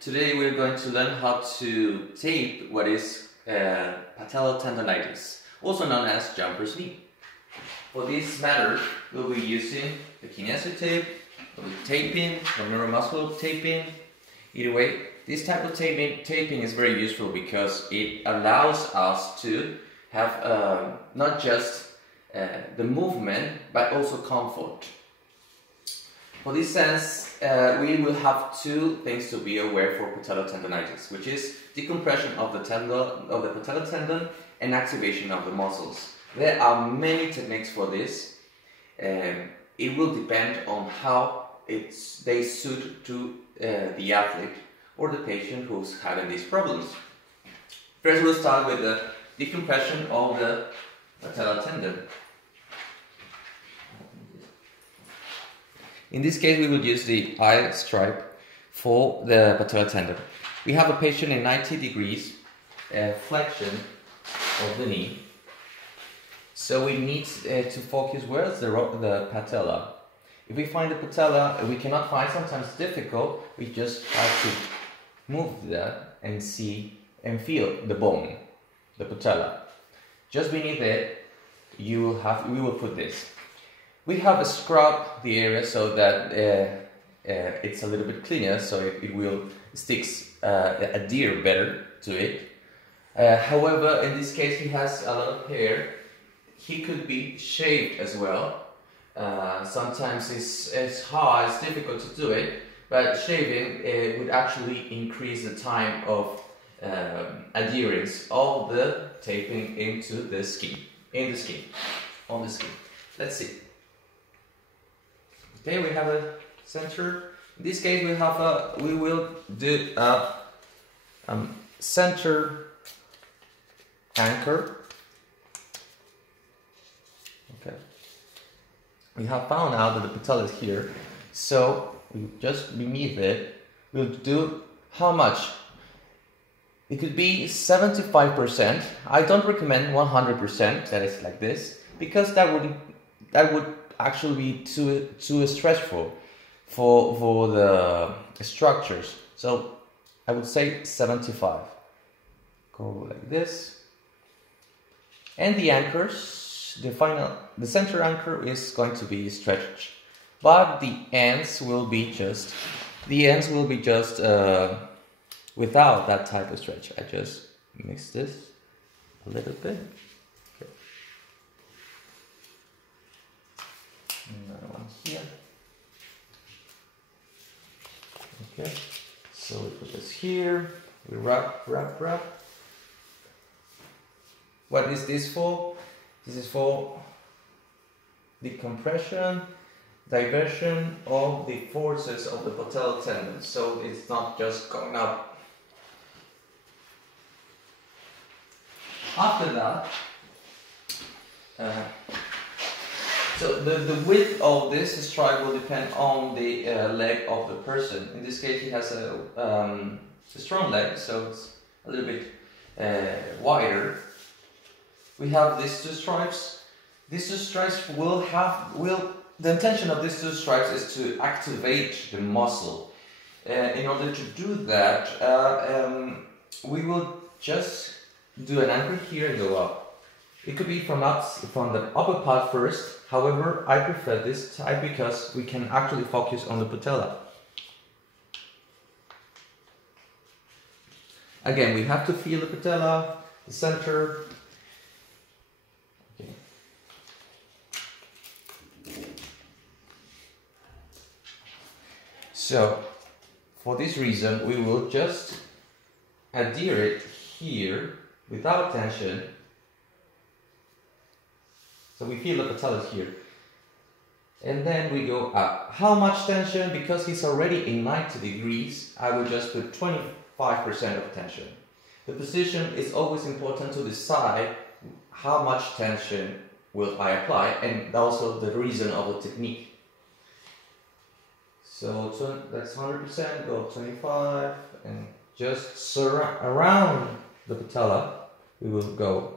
Today we're going to learn how to tape what is patellar tendonitis, also known as jumper's knee. For this matter, we'll be using the kinetic tape, we'll be taping, or neuromuscular taping. Either way, this type of taping is very useful because it allows us to have not just the movement, but also comfort. For this sense, we will have two things to be aware for patellar tendonitis, which is decompression of the patellar tendon and activation of the muscles. There are many techniques for this. It will depend on how they suit to the athlete or the patient who's having these problems. First, we'll start with the decompression of the patellar tendon. In this case, we will use the I stripe for the patellar tendon. We have a patient in 90 degrees flexion of the knee. So we need to focus where's the patella. If we find the patella, we cannot find, sometimes it's difficult, we just have to move that and see and feel the bone, the patella. Just beneath it, we will put this. We have scrub the area so that it's a little bit cleaner, so it will adhere better to it. However, in this case, he has a lot of hair. He could be shaved as well. Sometimes it's hard, it's difficult to do it, but shaving would actually increase the time of adherence of the taping into the skin, on the skin. Let's see. Okay, we have a center. In this case, we will do a center anchor. Okay. We have found out that the patella is here, so we just beneath it, we'll do how much? It could be 75%. I don't recommend 100%, that is like this, because that would actually be too stressful for the structures. So I would say 75. Go like this. And the anchors, the center anchor is going to be stretched, but the ends will be just without that type of stretch. I just mix this a little bit. Okay. Another one here. Okay, so we put this here, we wrap. What is this for? This is for decompression, diversion of the forces of the patellar tendon, so it's not just going up. After that, so the width of this stripe will depend on the leg of the person. In this case, he has a strong leg, so it's a little bit wider. We have these two stripes. These two stripes the intention of these two stripes is to activate the muscle. In order to do that, we will just do an anchor here and go up. It could be from the upper part first. However, I prefer this type because we can actually focus on the patella. Again, we have to feel the patella, the center. Okay. So, for this reason, we will just adhere it here without tension. So we feel the patella here. And then we go up. How much tension? Because he's already in 90 degrees, I will just put 25% of tension. The position is always important to decide how much tension will I apply, and also the reason of the technique. So that's 100%, go 25, and just around the patella, we will go.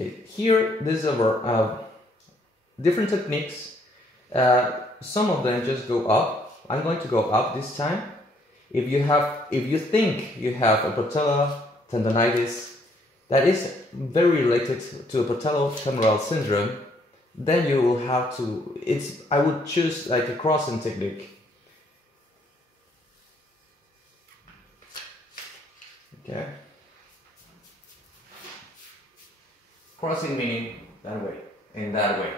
Okay, here these are different techniques. Some of them just go up. I'm going to go up this time. If you think you have a patellar tendonitis that is very related to a patellofemoral syndrome, then you will have to, I would choose like a crossing technique. Okay. Crossing meaning that way, in that way.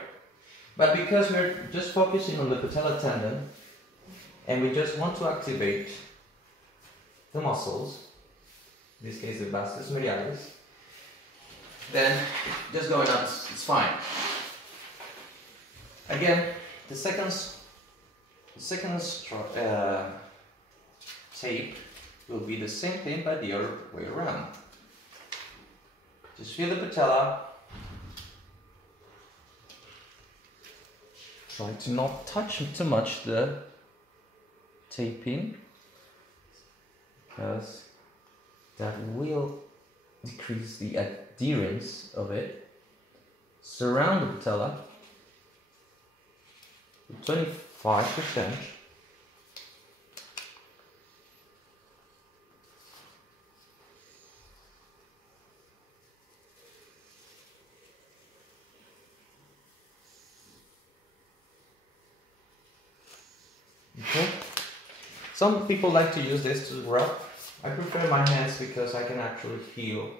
But because we're just focusing on the patellar tendon and we just want to activate the muscles, in this case the vastus medialis, then just going up is fine. Again, the second tape will be the same thing but the other way around. Just feel the patella. Try to not touch too much the taping, because that will decrease the adherence of it. Surround the patella with 25%. Okay. Some people like to use this to rub. I prefer my hands because I can actually feel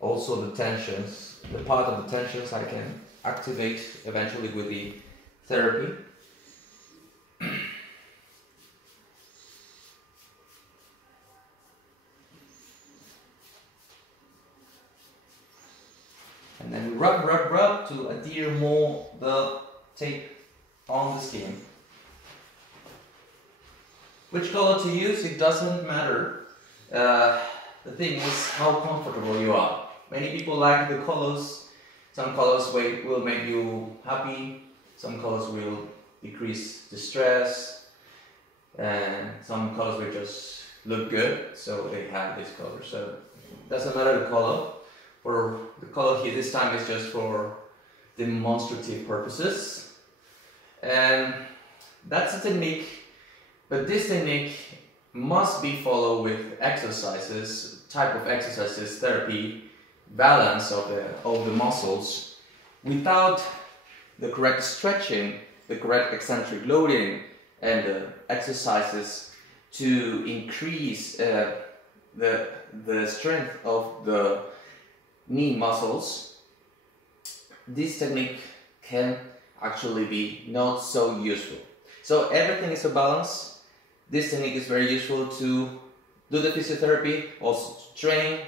also the tensions. The part of the tensions I can activate eventually with the therapy. And then we rub to adhere more the tape on the skin. Which color to use, it doesn't matter. The thing is how comfortable you are. Many people like the colors. Some colors will make you happy. Some colors will decrease the stress. And some colors will just look good. So they have this color. So it doesn't matter the color. For the color here this time is just for demonstrative purposes. And that's a technique. But this technique must be followed with exercises, type of exercises, therapy, balance of the muscles. Without the correct stretching, the correct eccentric loading, and the exercises to increase the strength of the knee muscles, this technique can actually be not so useful. So everything is a balance. This technique is very useful to do the physiotherapy, also to train,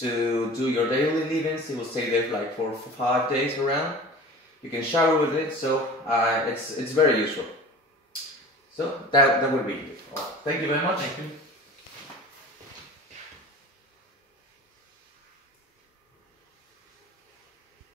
to do your daily livings. It will stay there like for 5 days around. You can shower with it, so it's very useful. So that would be it. Thank you very much. Thank you.